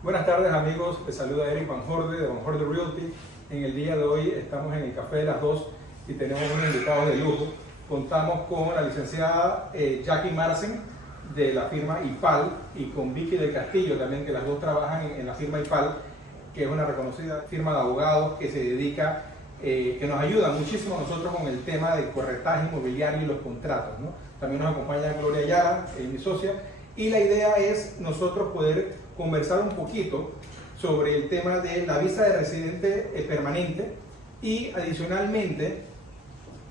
Buenas tardes amigos, les saluda Eric Van Horde de Van Horde Realty. En el día de hoy estamos en el Café de las Dos y tenemos unos invitados de lujo. Contamos con la licenciada Jackie Marcen de la firma IPAL y con Vicky del Castillo también, que las dos trabajan en la firma IPAL, que es una reconocida firma de abogados que se dedica, que nos ayuda muchísimo a nosotros con el tema del corretaje inmobiliario y los contratos, ¿no? También nos acompaña Gloria Ayala, mi socia, y la idea es nosotros poder conversar un poquito sobre el tema de la visa de residente permanente y adicionalmente,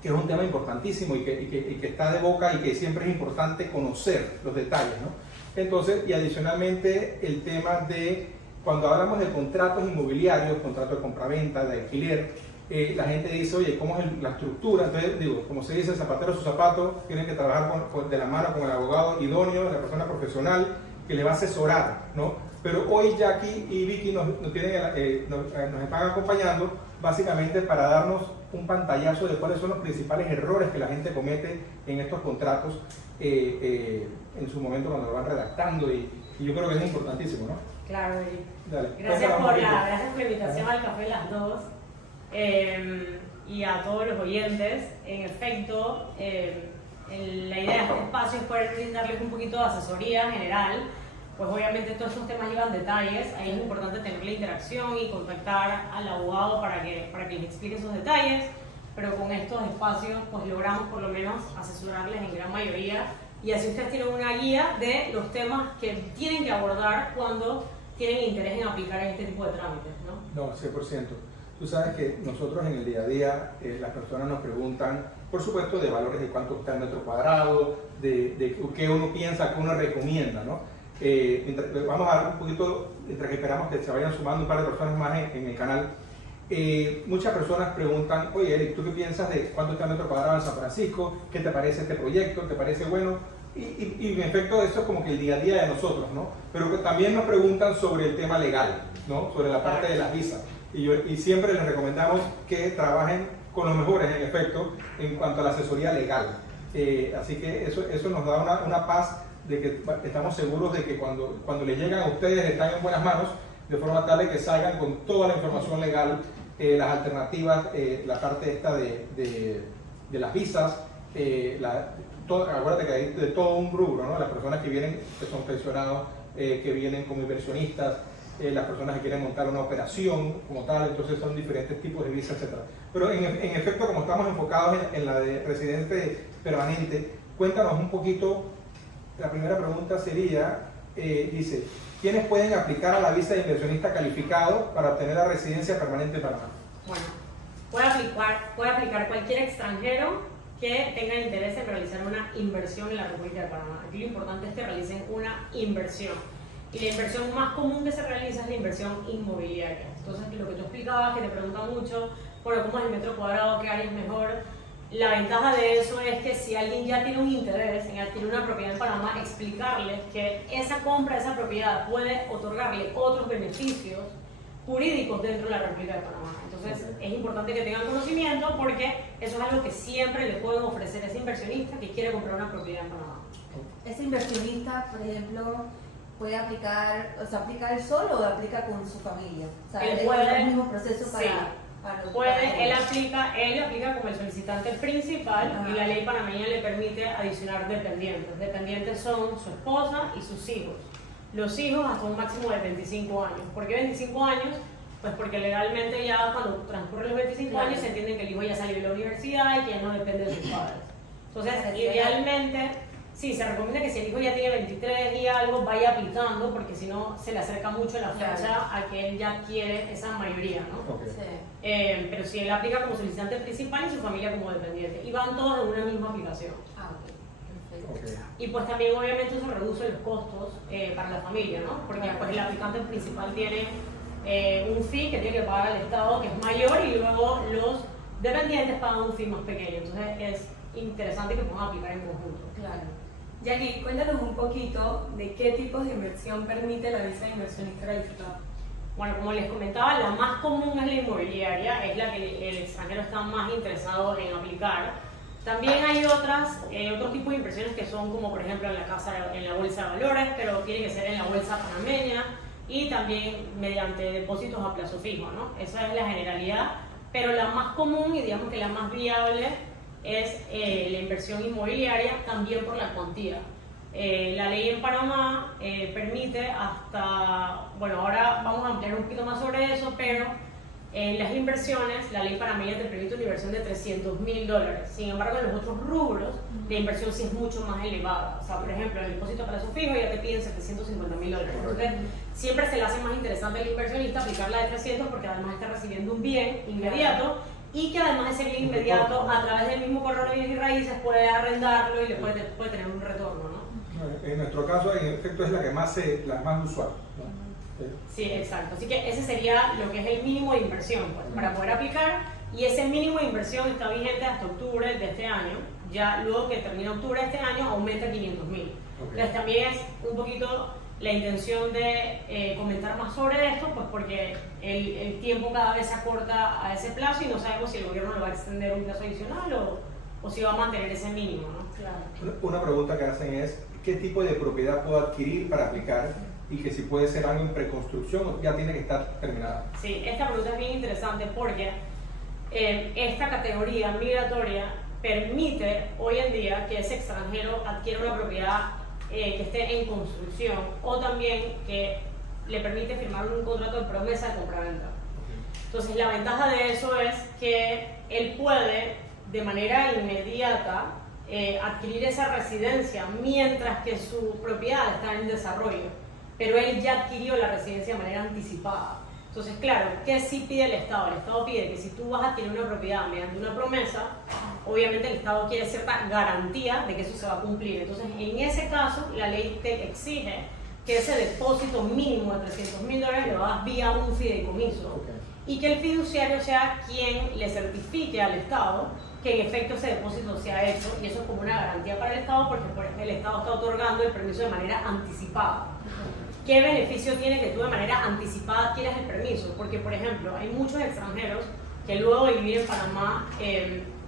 que es un tema importantísimo y que está de boca y que siempre es importante conocer los detalles, ¿no? Entonces, y adicionalmente el tema de cuando hablamos de contratos inmobiliarios, contratos de compraventa, de alquiler, la gente dice, oye, ¿cómo es la estructura? Entonces, digo, como se dice, el zapatero a su zapato, tienen que trabajar de la mano con el abogado idóneo, la persona profesional que le va a asesorar, ¿no? Pero hoy Jackie y Vicky nos están acompañando básicamente para darnos un pantallazo de cuáles son los principales errores que la gente comete en estos contratos en su momento cuando lo van redactando y yo creo que es importantísimo, ¿no? Claro, Eric. Dale, Gracias por la invitación al Café de las Dos y a todos los oyentes. En efecto, la idea de este espacio es poder brindarles un poquito de asesoría general. Pues obviamente todos esos temas llevan detalles, ahí es importante tener la interacción y contactar al abogado para que les explique esos detalles, pero con estos espacios pues logramos por lo menos asesorarles en gran mayoría y así ustedes tienen una guía de los temas que tienen que abordar cuando tienen interés en aplicar este tipo de trámites, ¿no? No, 100%. Tú sabes que nosotros en el día a día, las personas nos preguntan, por supuesto, de valores de cuánto está el metro cuadrado, de qué uno piensa, qué uno recomienda, ¿no? Vamos a dar un poquito, mientras que esperamos que se vayan sumando un par de personas más en el canal. Muchas personas preguntan, oye Eric, ¿tú qué piensas de cuánto está el metro cuadrado en San Francisco? ¿Qué te parece este proyecto? ¿Te parece bueno? Y en efecto eso es como que el día a día de nosotros, ¿no? Pero que también nos preguntan sobre el tema legal, ¿no? Sobre la parte de las visas. Y siempre les recomendamos que trabajen con los mejores, en efecto, en cuanto a la asesoría legal. Así que eso nos da una paz de que estamos seguros de que cuando les llegan a ustedes están en buenas manos, de forma tal de que salgan con toda la información legal, las alternativas, la parte esta de las visas, acuérdate que hay de todo un rubro, ¿no? Las personas que vienen, que son pensionados, que vienen como inversionistas, las personas que quieren montar una operación como tal, entonces son diferentes tipos de visas, etc. Pero en efecto, como estamos enfocados en la de residente permanente, cuéntanos un poquito. La primera pregunta sería, dice, ¿quiénes pueden aplicar a la visa de inversionista calificado para obtener la residencia permanente en Panamá? Bueno, puede aplicar cualquier extranjero que tenga interés en realizar una inversión en la República de Panamá. Aquí lo importante es que realicen una inversión. Y la inversión más común que se realiza es la inversión inmobiliaria. Entonces, lo que tú explicabas, que te preguntan mucho, bueno, ¿cómo es el metro cuadrado? ¿Qué área es mejor? La ventaja de eso es que si alguien ya tiene un interés en adquirir una propiedad en Panamá, explicarles que esa compra de esa propiedad puede otorgarle otros beneficios jurídicos dentro de la República de Panamá. Entonces es importante que tengan conocimiento porque eso es algo que siempre le pueden ofrecer a ese inversionista que quiere comprar una propiedad en Panamá. Ese inversionista, por ejemplo, puede aplicar, o sea, ¿aplica él solo o aplica con su familia? O sea, él puede, el mismo proceso para... Sí. Él aplica como el solicitante principal y la ley panameña le permite adicionar dependientes. Dependientes son su esposa y sus hijos. Los hijos hasta un máximo de 25 años. ¿Por qué 25 años? Pues porque legalmente ya cuando transcurren los 25 años se entiende que el hijo ya salió de la universidad y que ya no depende de sus padres. Entonces, idealmente, sí, se recomienda que si el hijo ya tiene 23 y algo, vaya aplicando, porque si no se le acerca mucho la fecha a que él ya quiere esa mayoría, ¿no? Okay. Sí. Pero si él aplica como solicitante principal y su familia como dependiente, y van todos en una misma aplicación. Ah, ok. Perfecto. Y pues también obviamente eso reduce los costos para la familia, ¿no? Porque pues el aplicante principal tiene un fee que tiene que pagar al Estado que es mayor y luego los dependientes pagan un fee más pequeño. Entonces es interesante que puedan aplicar en conjunto. Claro. Jackie, cuéntanos un poquito de qué tipos de inversión permite la visa de inversionista calificado. Bueno, como les comentaba, la más común es la inmobiliaria, es la que el extranjero está más interesado en aplicar. También hay otros tipos de inversiones que son como por ejemplo en la bolsa de valores, pero tiene que ser en la bolsa panameña. y también mediante depósitos a plazo fijo, ¿no? Esa es la generalidad, pero la más común y digamos que la más viable es la inversión inmobiliaria, también por la cuantía. La ley en Panamá permite hasta, bueno, ahora vamos a ampliar un poquito más sobre eso, pero en las inversiones, la ley panameña te permite una inversión de $300.000. Sin embargo, en los otros rubros, la inversión sí es mucho más elevada. O sea, por ejemplo, el depósito a plazo fijo ya te piden $750.000. Entonces, siempre se le hace más interesante al inversionista aplicar la de 300 porque además está recibiendo un bien inmediato y que además ese bien inmediato, a través del mismo corredor de bienes y raíces, puede arrendarlo y le puede tener un retorno, ¿no? En nuestro caso, en efecto, es la más usual, ¿no? Sí, exacto. Así que ese sería lo que es el mínimo de inversión pues, para poder aplicar, y ese mínimo de inversión está vigente hasta octubre de este año. Ya luego que termina octubre de este año aumenta a $500.000. Entonces también es un poquito la intención de comentar más sobre esto, pues porque el tiempo cada vez se acorta a ese plazo y no sabemos si el gobierno le va a extender un plazo adicional o si va a mantener ese mínimo, ¿no? Claro. Una pregunta que hacen es, ¿qué tipo de propiedad puedo adquirir para aplicar? Y que si puede ser algo en preconstrucción o ya tiene que estar terminada. Sí, esta pregunta es bien interesante porque esta categoría migratoria permite hoy en día que ese extranjero adquiera una propiedad que esté en construcción o también que le permite firmar un contrato de promesa de compraventa. Entonces la ventaja de eso es que él puede de manera inmediata adquirir esa residencia mientras que su propiedad está en desarrollo, pero él ya adquirió la residencia de manera anticipada. Entonces, claro, ¿qué sí pide el Estado? El Estado pide que si tú vas a adquirir una propiedad mediante una promesa, obviamente el Estado quiere cierta garantía de que eso se va a cumplir. Entonces, en ese caso, la ley te exige que ese depósito mínimo de $300.000 lo hagas vía un fideicomiso y que el fiduciario sea quien le certifique al Estado que en efecto ese depósito se ha hecho, y eso es como una garantía para el Estado porque el Estado está otorgando el permiso de manera anticipada. ¿Qué beneficio tiene que tú de manera anticipada adquieras el permiso? Porque, por ejemplo, hay muchos extranjeros que luego de vivir en Panamá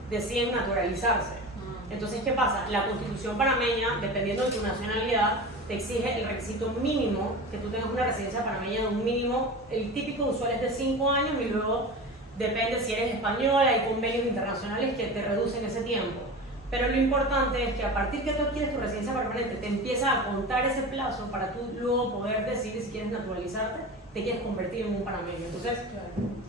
deciden naturalizarse. Entonces, ¿qué pasa? La Constitución panameña, dependiendo de tu nacionalidad, te exige el requisito mínimo, que tú tengas una residencia panameña de un mínimo, el típico usual es de 5 años y luego depende si eres español, hay convenios internacionales que te reducen ese tiempo. Pero lo importante es que a partir que tú adquieres tu residencia permanente, te empieza a contar ese plazo para tú luego poder decidir si quieres naturalizarte, te quieres convertir en un panameño. Entonces,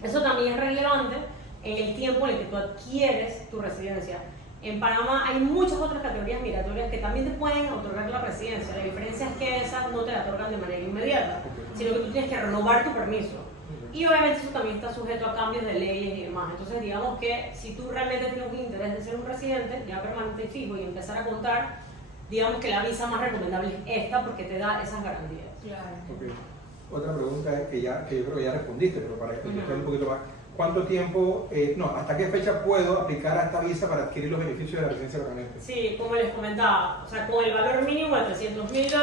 eso también es relevante en el tiempo en el que tú adquieres tu residencia. En Panamá hay muchas otras categorías migratorias que también te pueden otorgar la residencia. La diferencia es que esas no te la otorgan de manera inmediata, sino que tú tienes que renovar tu permiso. Y obviamente eso también está sujeto a cambios de leyes y demás. Entonces digamos que si tú realmente tienes un interés de ser un residente ya permanente y fijo y empezar a contar, digamos que la visa más recomendable es esta porque te da esas garantías. Claro. Okay. Otra pregunta es que yo creo que ya respondiste, pero para explicar un poquito más. ¿Cuánto tiempo, hasta qué fecha puedo aplicar a esta visa para adquirir los beneficios de la residencia permanente? Sí, como les comentaba, o sea, con el valor mínimo de $300.000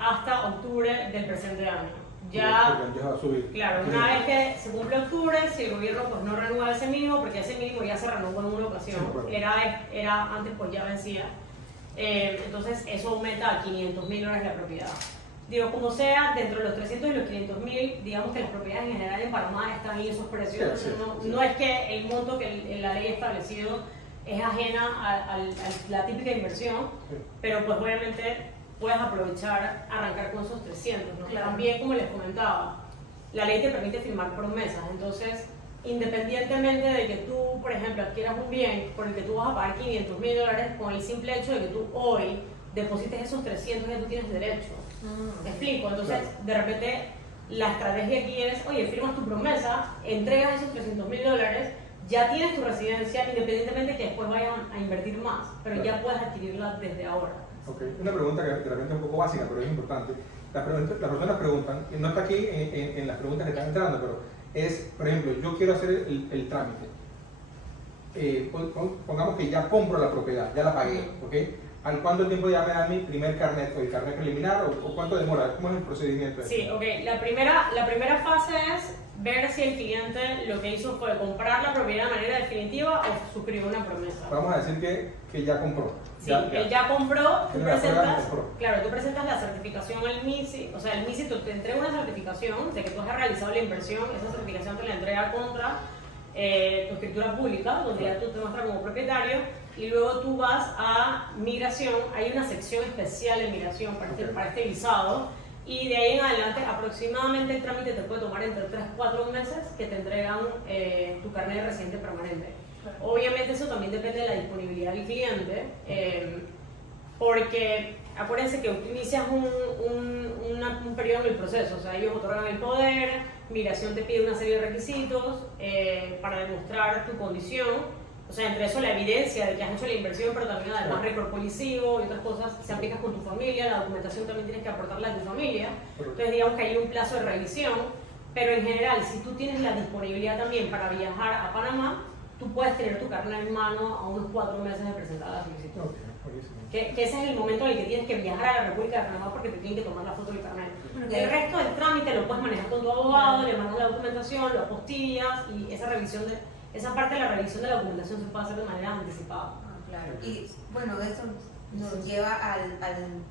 hasta octubre del presente año. Ya, va a subir. Claro, una vez que se cumple octubre, si el gobierno pues no renueva ese mínimo, porque ese mínimo ya se renovó en una ocasión, sí, era antes pues ya vencía, entonces eso aumenta a $500.000 la propiedad. Digo, como sea, dentro de los 300 y los 500.000, digamos que las propiedades en general en Panamá están en esos precios. Sí, no es que el monto que la ley ha establecido es ajena a la típica inversión, pero pues obviamente puedes aprovechar, arrancar con esos 300, ¿no? Claro. También, como les comentaba, la ley te permite firmar promesas, entonces, independientemente de que tú, por ejemplo, adquieras un bien por el que tú vas a pagar $500.000, con el simple hecho de que tú hoy deposites esos 300 ya tú tienes derecho. ¿Me explico? Entonces, de repente, la estrategia aquí es, oye, firmas tu promesa, entregas esos $300.000, ya tienes tu residencia, independientemente de que después vayas a invertir más, pero ya puedes adquirirla desde ahora. Okay. Una pregunta que de repente es un poco básica, pero es importante. Las personas preguntan, no está aquí en las preguntas que están entrando, pero es, por ejemplo, yo quiero hacer el trámite. Pongamos que ya compro la propiedad, ya la pagué, ¿ok? ¿al cuánto tiempo ya me dan mi primer carnet o el carnet preliminar o cuánto demora? ¿Cómo es el procedimiento? Sí, ok. La primera fase es ver si el cliente lo que hizo fue comprar la propiedad de manera definitiva o suscribió una promesa. Vamos a decir que ya compró. Sí, él ya compró, tú presentas, compró. claro, tú presentas la certificación al MISI, o sea, el MISI te entrega una certificación de que tú has realizado la inversión, esa certificación te la entrega contra tu escritura pública, donde ya tú te muestras como propietario, y luego tú vas a migración, hay una sección especial de migración para este visado, y de ahí en adelante aproximadamente el trámite te puede tomar entre 3-4 meses que te entregan tu carnet de residente permanente. Obviamente eso también depende de la disponibilidad del cliente, porque acuérdense que tú inicias un periodo en el proceso, o sea, ellos otorgan el poder, migración te pide una serie de requisitos para demostrar tu condición, o sea, entre eso la evidencia de que has hecho la inversión, pero también además récord policivo y otras cosas, si aplicas con tu familia, la documentación también tienes que aportarla a tu familia, entonces digamos que hay un plazo de revisión, pero en general, si tú tienes la disponibilidad también para viajar a Panamá, tú puedes tener tu carnet en mano a unos 4 meses de presentar la solicitud. Que ese es el momento en el que tienes que viajar a la República de Panamá porque te tienen que tomar la foto del carnet. El resto del trámite lo puedes manejar con tu abogado, le mandas la documentación, lo apostillas y esa parte de la revisión de la documentación se puede hacer de manera anticipada. Claro. Y bueno, eso nos lleva al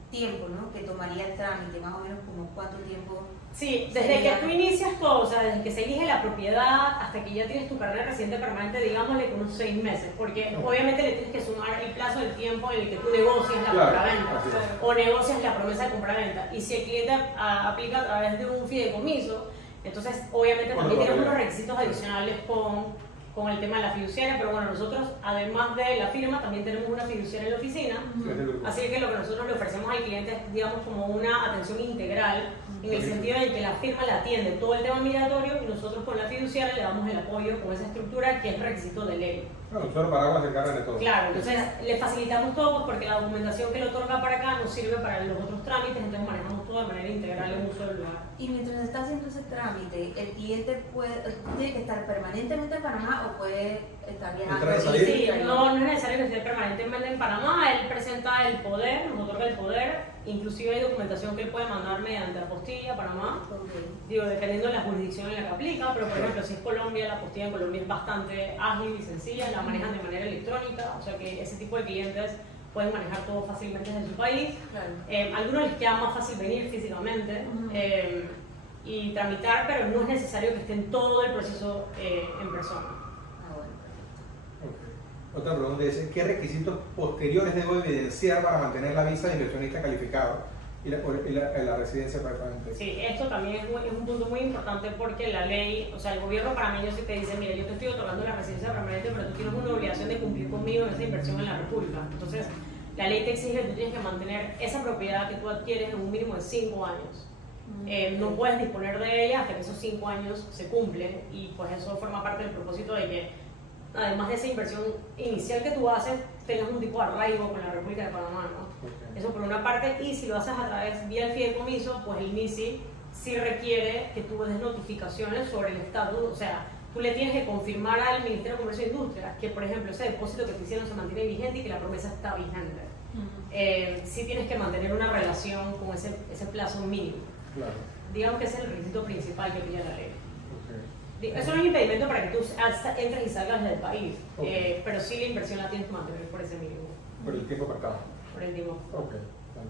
tiempo, ¿no? Que tomaría el trámite, más o menos como cuánto tiempo. Sí, desde que tú inicias todo, o sea, desde que se elige la propiedad hasta que ya tienes tu carnet de residente permanente, digámosle que unos 6 meses, porque obviamente le tienes que sumar el plazo del tiempo en el que tú negocias la compraventa o negocias la promesa de compraventa. Y si el cliente aplica a través de un fideicomiso, entonces obviamente también tienes unos requisitos adicionales con el tema de la fiduciaria, pero bueno, nosotros además de la firma también tenemos una fiduciaria en la oficina, así que lo que nosotros le ofrecemos al cliente es, digamos, como una atención integral, en el sentido de que la firma la atiende todo el tema migratorio y nosotros con la fiduciaria le damos el apoyo con esa estructura que es requisito de ley. Bueno, solo Paraguas se encarga de todo. Claro, entonces le facilitamos todo pues, porque la documentación que le otorga para acá nos sirve para los otros trámites, entonces manejamos todo de manera integral en un solo lugar. Y mientras está haciendo ese trámite, ¿el cliente tiene que estar permanentemente en Panamá o puede estar viajando? Sí, no es necesario que esté permanentemente en Panamá, él presenta el poder, nos otorga el poder, inclusive hay documentación que él puede mandar mediante apostilla a Panamá, digo, dependiendo de la jurisdicción en la que aplica, pero por ejemplo si es Colombia, la apostilla en Colombia es bastante ágil y sencilla, la manejan de manera electrónica, o sea que ese tipo de clientes pueden manejar todo fácilmente desde su país. Claro. Algunos les queda más fácil venir físicamente y tramitar, pero no es necesario que estén todo el proceso en persona. Otra pregunta dice, ¿qué requisitos posteriores debo evidenciar para mantener la visa de inversionista calificado y la residencia permanente? Sí, esto también es un punto muy importante porque la ley, o sea, el gobierno panameño sí te dice, mira, yo te estoy otorgando la residencia permanente, pero tú tienes una obligación de cumplir conmigo en esa inversión en la República. Entonces, la ley te exige que tú tienes que mantener esa propiedad que tú adquieres en un mínimo de 5 años. No puedes disponer de ella hasta que esos 5 años se cumplen y pues eso forma parte del propósito de que además de esa inversión inicial que tú haces, tengas un tipo de arraigo con la República de Panamá, ¿no? Eso por una parte, y si lo haces a través vía el fideicomiso, pues el MISI sí requiere que tú des notificaciones sobre el estatus, o sea, tú le tienes que confirmar al Ministerio de Comercio e Industria que, por ejemplo, ese depósito que te hicieron se mantiene vigente y que la promesa está vigente. Sí tienes que mantener una relación con ese plazo mínimo. Claro. Digamos que ese es el requisito principal que pide la ley. Eso no es un impedimento para que tú entres y salgas del país, pero sí la inversión la tienes que mantener por ese mínimo. Por el tiempo pactado. Por el tiempo.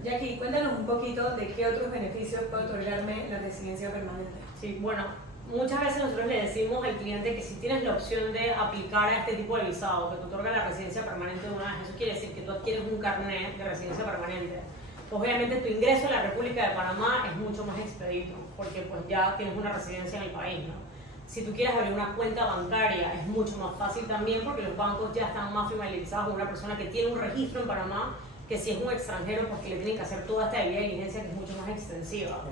Jackie, cuéntanos un poquito de qué otros beneficios puede otorgarme la residencia permanente. Sí, bueno, muchas veces nosotros le decimos al cliente que si tienes la opción de aplicar a este tipo de visado, que te otorga la residencia permanente de una vez, eso quiere decir que tú adquieres un carnet de residencia permanente. Pues obviamente tu ingreso a la República de Panamá es mucho más expedito, porque pues ya tienes una residencia en el país, ¿no? Si tú quieres abrir una cuenta bancaria es mucho más fácil también porque los bancos ya están más familiarizados con una persona que tiene un registro en Panamá, que si es un extranjero pues que le tienen que hacer toda esta debida diligencia que es mucho más extensiva.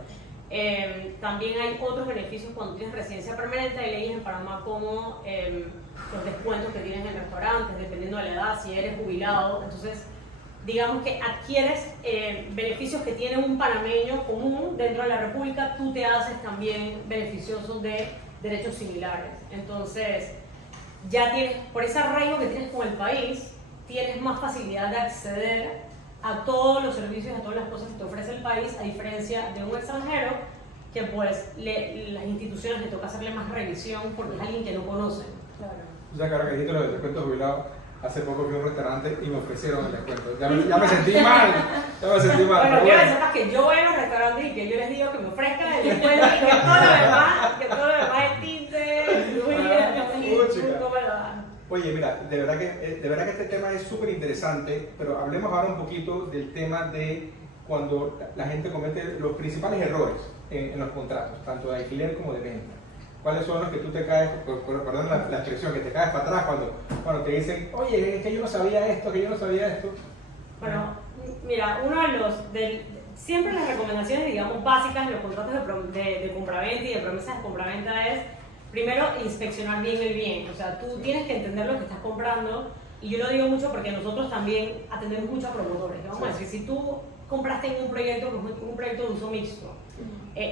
También hay otros beneficios cuando tienes residencia permanente, hay leyes en Panamá como los descuentos que tienes en restaurantes, dependiendo de la edad, si eres jubilado, entonces digamos que adquieres beneficios que tiene un panameño común dentro de la República, tú te haces también beneficioso de derechos similares. Entonces, ya tienes, por ese arraigo que tienes con el país, tienes más facilidad de acceder a todos los servicios, a todas las cosas que te ofrece el país, a diferencia de un extranjero que pues las instituciones le toca hacerle más revisión porque es alguien que no conocen. Claro. O sea, que ahora que dijiste lo del descuento jubilado, hace poco fui a un restaurante y me ofrecieron el descuento. Ya me sentí mal. Bueno, quiero que sepas que yo voy a los restaurantes y que yo les digo que me ofrezcan el descuento y que todo lo demás es tinte, Oye, mira, de verdad que este tema es súper interesante, pero hablemos ahora un poquito del tema de cuando la gente comete los principales errores en los contratos, tanto de alquiler como de venta. ¿Cuáles son los que tú te caes, perdón la expresión, que te caes para atrás cuando te dicen, oye, es que yo no sabía esto, que yo no sabía esto? Bueno, mira, uno siempre las recomendaciones, digamos, básicas de los contratos de compraventa y de promesas de compraventa es, primero, inspeccionar bien el bien. O sea, tú tienes que entender lo que estás comprando, y yo lo digo mucho porque nosotros también atendemos mucho a promotores. Vamos a decir, si tú compraste en un proyecto de uso mixto,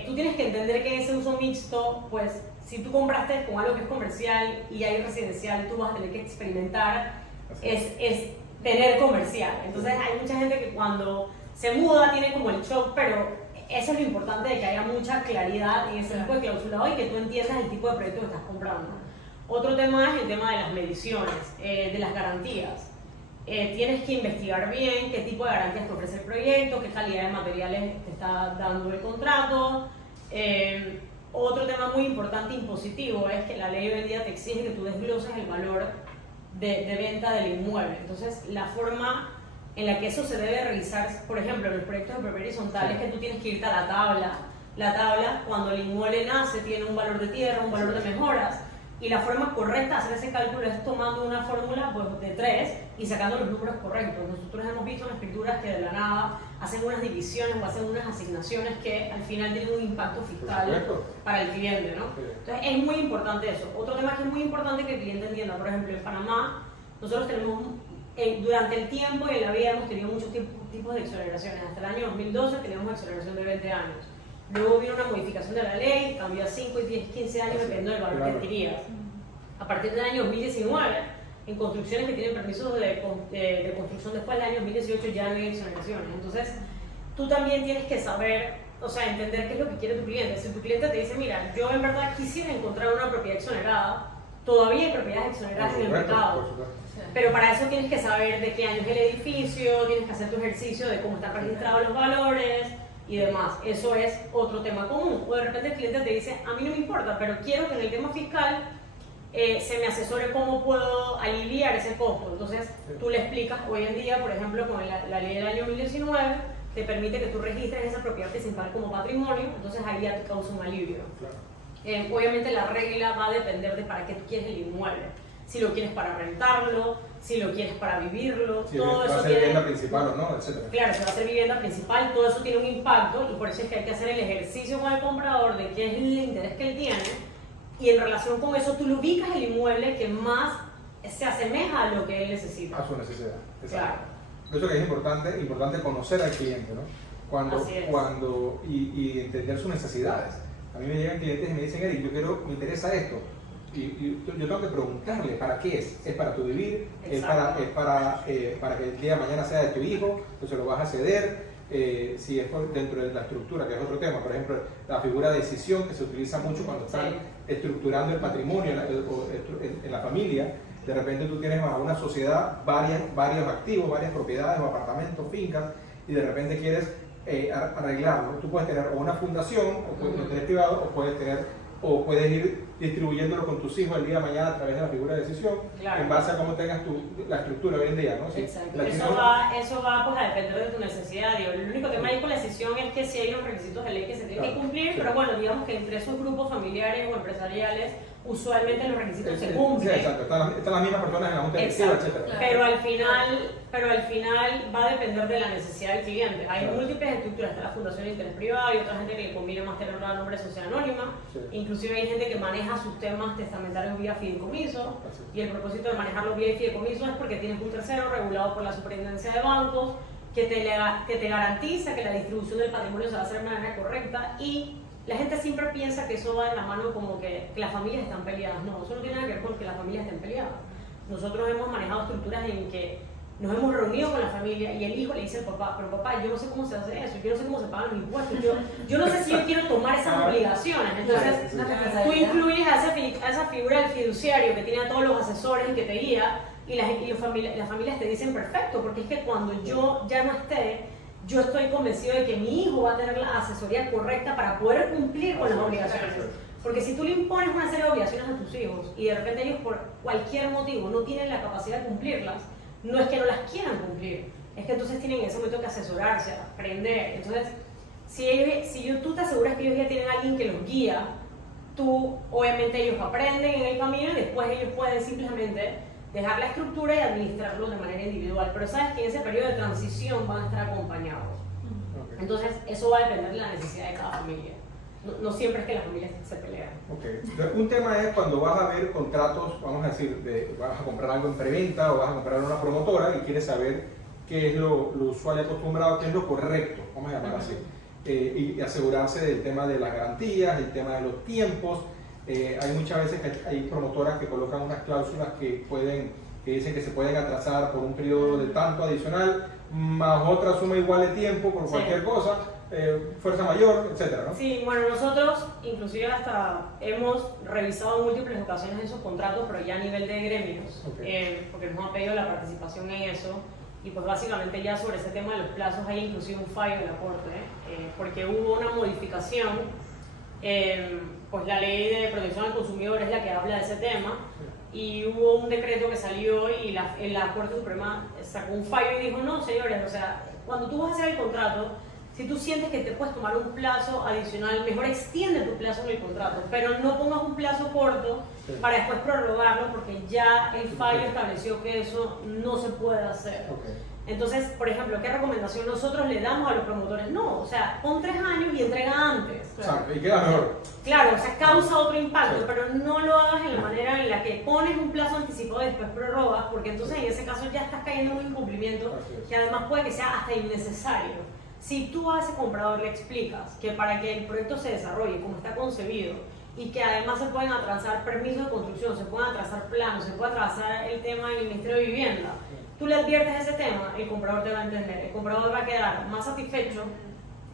tú tienes que entender que ese uso mixto, pues, si tú compraste con algo que es comercial y hay residencial, tú vas a tener que experimentar es tener comercial. Entonces hay mucha gente que cuando se muda tiene como el shock, pero eso es lo importante, de que haya mucha claridad en ese tipo de clausulado y que tú entiendas el tipo de proyecto que estás comprando. Otro tema es el tema de las mediciones, de las garantías. Tienes que investigar bien qué tipo de garantías te ofrece el proyecto, qué calidad de materiales te está dando el contrato. Otro tema muy importante, impositivo, es que la ley hoy en día te exige que tú desgloses el valor de venta del inmueble. Entonces, la forma en la que eso se debe realizar, por ejemplo, en los proyectos de propiedad horizontal, es que tú tienes que irte a la tabla. La tabla, cuando el inmueble nace, tiene un valor de tierra, un valor de mejoras, y la forma correcta de hacer ese cálculo es tomando una fórmula pues, de 3 y sacando los números correctos. Nosotros hemos visto en escrituras que de la nada hacen unas divisiones o hacen unas asignaciones que al final tienen un impacto fiscal para el cliente, ¿no? Entonces es muy importante eso. Otro tema que es muy importante que el cliente entienda, por ejemplo, en Panamá nosotros tenemos, durante el tiempo y en la vida hemos tenido muchos tipos de exoneraciones. Hasta el año 2012 teníamos exoneración de 20 años. Luego vino una modificación de la ley, cambió a 5, 10, 15 años dependiendo del valor que adquirías. A partir del año 2019, en construcciones que tienen permisos de construcción después del año 2018 ya no hay exoneraciones. Entonces, tú también tienes que saber, o sea, entender qué es lo que quiere tu cliente. Si tu cliente te dice, mira, yo en verdad quisiera encontrar una propiedad exonerada, todavía hay propiedades exoneradas en el mercado. Pero para eso tienes que saber de qué año es el edificio, tienes que hacer tu ejercicio de cómo están registrados los valores y demás. Eso es otro tema común. O de repente el cliente te dice, a mí no me importa, pero quiero que en el tema fiscal se me asesore cómo puedo aliviar ese costo. Entonces tú le explicas, hoy en día, por ejemplo, con la ley del año 2019, te permite que tú registres esa propiedad principal como patrimonio, entonces ahí ya te causa un alivio. Obviamente la regla va a depender de para qué tú quieres el inmueble. Si lo quieres para rentarlo, si lo quieres para vivirlo, si todo va eso a ser tiene... vivienda principal o no, etc. Claro, si va a ser vivienda principal, todo eso tiene un impacto y por eso es que hay que hacer el ejercicio con el comprador de qué es el interés que él tiene, y en relación con eso tú le ubicas el inmueble que más se asemeja a lo que él necesita. A su necesidad. Claro. Por eso que es importante conocer al cliente, ¿no? Y entender sus necesidades. A mí me llegan clientes y me dicen, Eric, me interesa esto. Y yo tengo que preguntarle, ¿para qué es? ¿Es para tu vivir? ¿Es para que el día de mañana sea de tu hijo? Entonces lo vas a ceder. Si es dentro de la estructura, que es otro tema. Por ejemplo, la figura de decisión que se utiliza mucho cuando están estructurando el patrimonio en la familia. De repente tú tienes bajo una sociedad varios activos, varias propiedades o apartamentos, fincas, y de repente quieres arreglarlo. Tú puedes tener o una fundación, o puedes tener privado, o puedes ir distribuyéndolo con tus hijos el día de mañana a través de la figura de decisión, en base a cómo tengas la estructura hoy en día, ¿no? Exacto. Eso va pues, a depender de tu necesidad. Digo, el único tema ahí con la decisión es que sí hay unos requisitos de ley que se tienen que cumplir, pero bueno, digamos que entre esos grupos familiares o empresariales usualmente los requisitos se cumplen. Sí, exacto. Están las mismas personas en la junta directiva, etc. Pero al final va a depender de la necesidad del cliente. Hay múltiples estructuras, está la fundación de interés privado y otra gente que le conviene más tener una nombre de sociedad anónima. Inclusive hay gente que maneja sus temas testamentarios vía fideicomiso, y el propósito de manejarlos vía fideicomiso es porque tienes un tercero regulado por la superintendencia de bancos que te garantiza que la distribución del patrimonio se va a hacer de manera correcta, y la gente siempre piensa que eso va de la mano como que las familias están peleadas. No, eso no tiene nada que ver con que las familias estén peleadas. Nosotros hemos manejado estructuras en que nos hemos reunido con la familia y el hijo le dice al papá, pero papá, yo no sé cómo se hace eso, yo no sé cómo se pagan los impuestos, yo no sé si yo quiero tomar esas obligaciones. Entonces, tú incluyes a esa figura del fiduciario que tiene a todos los asesores y que te guía, y las familias te dicen perfecto, porque es que cuando yo ya no esté, yo estoy convencido de que mi hijo va a tener la asesoría correcta para poder cumplir con las obligaciones. Porque si tú le impones una serie de obligaciones a tus hijos y de repente ellos por cualquier motivo no tienen la capacidad de cumplirlas, no es que no las quieran cumplir, es que entonces tienen en ese momento que asesorarse, aprender. Entonces, tú te aseguras que ellos ya tienen a alguien que los guía, obviamente ellos aprenden en el camino y después ellos pueden simplemente dejar la estructura y administrarlo de manera individual. Pero sabes que en ese periodo de transición van a estar acompañados. Entonces, eso va a depender de la necesidad de cada familia. No siempre es que las familias se pelean. Okay. Un tema es cuando vas a ver contratos, vamos a decir, vas a comprar algo en preventa o vas a comprar una promotora y quieres saber qué es lo usual y acostumbrado, qué es lo correcto, vamos a llamar así, y asegurarse del tema de las garantías, el tema de los tiempos. Hay muchas veces que hay promotoras que colocan unas cláusulas que dicen que se pueden atrasar por un periodo de tanto adicional, más otra suma igual de tiempo por cualquier cosa. Fuerza mayor, etcétera, ¿no? Sí, bueno, nosotros inclusive hasta hemos revisado en múltiples ocasiones esos contratos, pero ya a nivel de gremios, porque nos han pedido la participación en eso, y pues básicamente ya sobre ese tema de los plazos hay inclusive un fallo de la Corte, porque hubo una modificación, pues la ley de protección al consumidor es la que habla de ese tema, y hubo un decreto que salió y la Corte Suprema sacó un fallo y dijo, no señores, o sea, cuando tú vas a hacer el contrato, si tú sientes que te puedes tomar un plazo adicional, mejor extiende tu plazo en el contrato, pero no pongas un plazo corto para después prorrogarlo, porque ya el fallo estableció que eso no se puede hacer. Entonces, por ejemplo, ¿qué recomendación nosotros le damos a los promotores? No, o sea, pon 3 años y entrega antes. Exacto, y queda mejor. Claro, o sea, causa otro impacto, pero no lo hagas en la manera en la que pones un plazo anticipado y después prorrogas, porque entonces en ese caso ya estás cayendo en un incumplimiento que además puede que sea hasta innecesario. Si tú a ese comprador le explicas que para que el proyecto se desarrolle como está concebido y que además se pueden atrasar permisos de construcción, se pueden atrasar planos, se puede atrasar el tema del Ministerio de Vivienda, tú le adviertes ese tema, el comprador te va a entender, el comprador va a quedar más satisfecho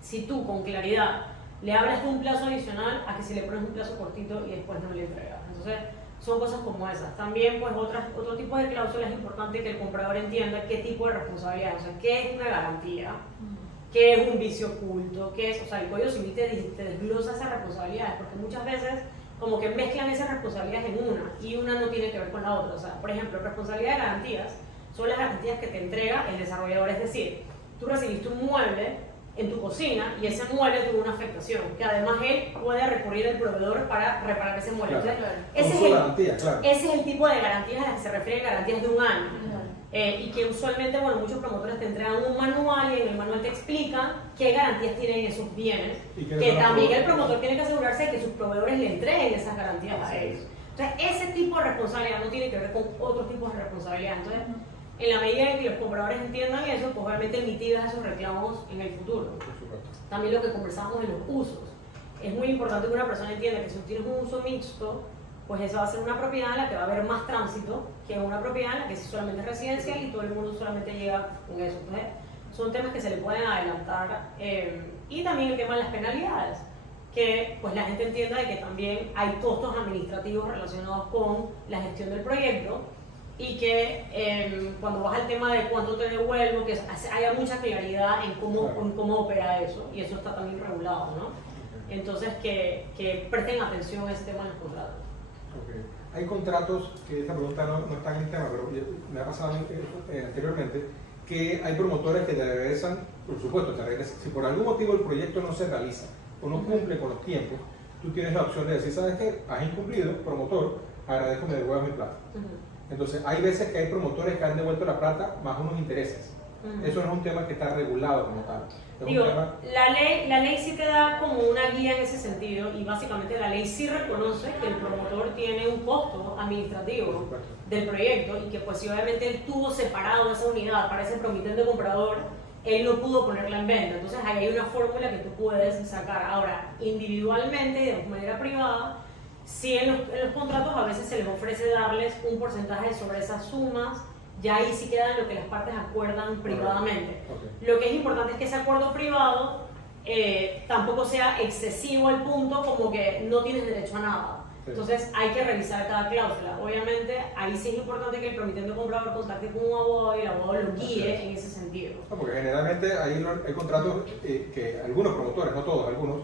si tú con claridad le hablas de un plazo adicional a que si le pones un plazo cortito y después no le entregas. Entonces, son cosas como esas. También, pues, otro tipo de cláusulas es importante que el comprador entienda qué tipo de responsabilidad, o sea, qué es una garantía, qué es un vicio oculto, qué es, o sea, el Código Civil te desglosa esas responsabilidades, porque muchas veces como que mezclan esas responsabilidades en una, y una no tiene que ver con la otra. O sea, por ejemplo, responsabilidad de garantías son las garantías que te entrega el desarrollador, es decir, tú recibiste un mueble en tu cocina y ese mueble tuvo una afectación, que además él puede recurrir al proveedor para reparar ese mueble. Claro. Entonces, ese es el tipo de garantías a las que se refieren garantías de un año. Y que usualmente, bueno, muchos promotores te entregan un manual y en el manual te explican qué garantías tienen esos bienes, que también el promotor tiene que asegurarse de que sus proveedores le entreguen esas garantías a ellos. Entonces, ese tipo de responsabilidad no tiene que ver con otros tipos de responsabilidad. Entonces, en la medida en que los compradores entiendan eso, pues obviamente mitigas esos reclamos en el futuro. También lo que conversamos en los usos. Es muy importante que una persona entienda que si tienes un uso mixto, pues esa va a ser una propiedad en la que va a haber más tránsito que una propiedad en la que solamente es residencial y todo el mundo solamente llega con eso. Entonces, son temas que se le pueden adelantar. Y también el tema de las penalidades, que pues la gente entienda de que también hay costos administrativos relacionados con la gestión del proyecto y que cuando vas al tema de cuánto te devuelvo, que haya mucha claridad en cómo opera eso, y eso está también regulado, ¿no? Entonces, que presten atención a ese tema en los contratos. Okay. Hay contratos, que esta pregunta no está en el tema, pero me ha pasado anteriormente, que hay promotores que te regresan, por supuesto, si por algún motivo el proyecto no se realiza o no cumple con los tiempos, tú tienes la opción de decir, ¿sabes qué? Has incumplido, promotor, agradezco que me devuelvas mi plata. Entonces, hay veces que hay promotores que han devuelto la plata más unos intereses. Eso no es un tema que está regulado como tal. Digo, la ley sí te da como una guía en ese sentido, y básicamente la ley sí reconoce que el promotor tiene un costo administrativo del proyecto y que pues si obviamente él tuvo separado esa unidad para ese promitente comprador, él no pudo ponerla en venta. Entonces ahí hay una fórmula que tú puedes sacar. Ahora, individualmente, de manera privada, sí en los contratos a veces se les ofrece darles un porcentaje sobre esas sumas ya ahí sí queda lo que las partes acuerdan privadamente. Okay. Lo que es importante es que ese acuerdo privado tampoco sea excesivo al punto como que no tienes derecho a nada. Sí. Entonces hay que revisar cada cláusula. Obviamente ahí sí es importante que el promitente comprador contacte con un abogado y el abogado lo guíe en ese sentido. No, porque generalmente hay contratos que algunos promotores, no todos, algunos,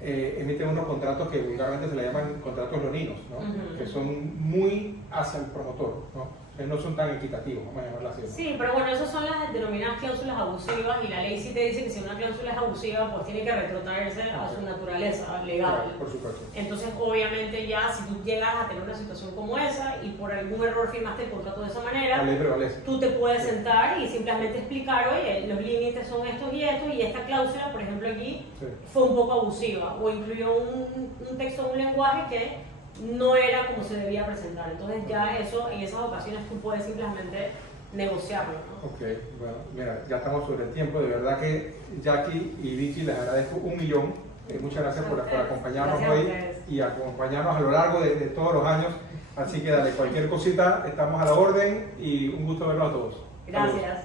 emiten unos contratos que vulgarmente se le llaman contratos leoninos, ¿no? Que son muy hacia el promotor, ¿no? No son tan equitativos, vamos a llamarlo así, ¿no? Sí, pero bueno, esas son las denominadas cláusulas abusivas y la ley sí te dice que si una cláusula es abusiva, pues tiene que retrotraerse a su naturaleza legal. Claro, por supuesto. Entonces, obviamente ya si tú llegas a tener una situación como esa y por algún error firmaste el contrato de esa La manera, ley prevalece. tú te puedes sentar y simplemente explicar, oye, los límites son estos y esta cláusula, por ejemplo aquí, Sí. fue un poco abusiva o incluyó un texto, un lenguaje que no era como se debía presentar. Entonces ya eso, en esas ocasiones tú puedes simplemente negociarlo, ¿no? Ok, bueno, mira, ya estamos sobre el tiempo. De verdad que Jackie y Vicky les agradezco 1.000.000. Muchas gracias por acompañarnos Gracias a hoy ustedes. y acompañarnos a lo largo de todos los años. Así que dale, cualquier cosita, estamos a la orden y un gusto verlos a todos. Gracias.